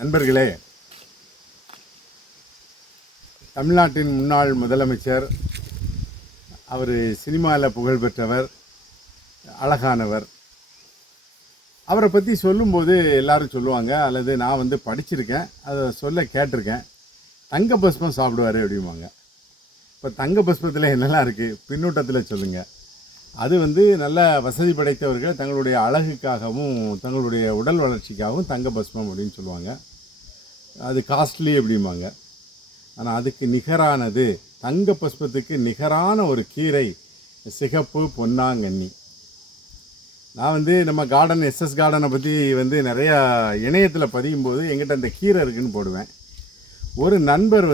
நண்பர்களே, தமிழ்நாட்டின் முன்னாள் முதலமைச்சர், அவர் சினிமாவில் புகழ்பெற்றவர், அழகானவர். அவரை பற்றி சொல்லும்போது எல்லாரும் சொல்லுவாங்க, அல்லது நான் படிச்சிருக்கேன், அதை சொல்ல கேட்டிருக்கேன், தங்க பஸ்மம் சாப்பிடுவார் அப்படிம்பாங்க. இப்போ தங்க பஸ்மத்தில் என்னெல்லாம் இருக்குது பின்னூட்டத்தில் சொல்லுங்கள். அது நல்ல வசதி படைத்தவர்கள் தங்களுடைய அழகுக்காகவும் தங்களுடைய உடல் வளர்ச்சிக்காகவும் தங்க பஸ்மம் அப்படின்னு சொல்லுவாங்க. அது காஸ்ட்லி அப்படிம்பாங்க. ஆனால் அதுக்கு நிகரானது, தங்க பஸ்மத்துக்கு நிகரான ஒரு கீரை சிகப்பு பொன்னாங்கண்ணி. நான் நம்ம கார்டன் எஸ்எஸ் கார்டனை பற்றி நிறையா இணையத்தில் பதியும் போது எங்கிட்ட அந்த கீரை இருக்குதுன்னு போடுவேன். ஒரு நண்பர்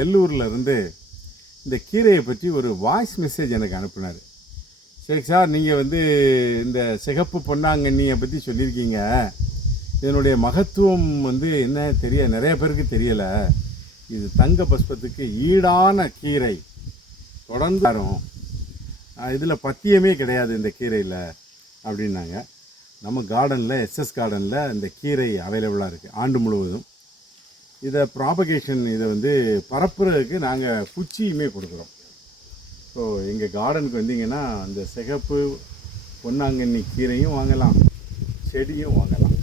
வெள்ளூரில் இருந்து இந்த கீரையை பற்றி ஒரு வாய்ஸ் மெசேஜ் எனக்கு அனுப்புனார். சரி சார், நீங்கள் இந்த சிகப்பு பொன்னாங்கண்ணியை பற்றி சொல்லியிருக்கீங்க, இதனுடைய மகத்துவம் என்ன நிறைய பேருக்கு தெரியலை. இது தங்க பஸ்பத்துக்கு ஈடான கீரை, தொடர்ந்து வரும், இதில் பத்தியமே கிடையாது இந்த கீரையில் அப்படின்னாங்க. நம்ம கார்டனில், எஸ்எஸ் கார்டனில் இந்த கீரை அவைலபிளாக இருக்குது ஆண்டு முழுவதும். இதை ப்ராபகேஷன், இதை பரப்புறதுக்கு நாங்கள் குச்சியுமே கொடுக்குறோம். ஸோ எங்கள் கார்டனுக்கு வந்தீங்கன்னா அந்த சிகப்பு பொன்னாங்கண்ணி கீரையும் வாங்கலாம், செடியும் வாங்கலாம்.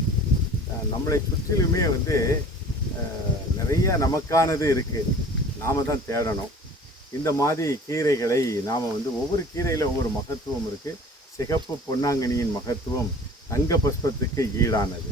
நம்மளை சுற்றிலுமே நிறைய நமக்கானது இருக்குது, நாம் தான் தேடணும். இந்த மாதிரி கீரைகளை நாம் ஒவ்வொரு கீரையில் ஒவ்வொரு மகத்துவம் இருக்குது. சிகப்பு பொன்னாங்கண்ணியின் மகத்துவம் தங்க புஷ்பத்துக்கு ஈடானது.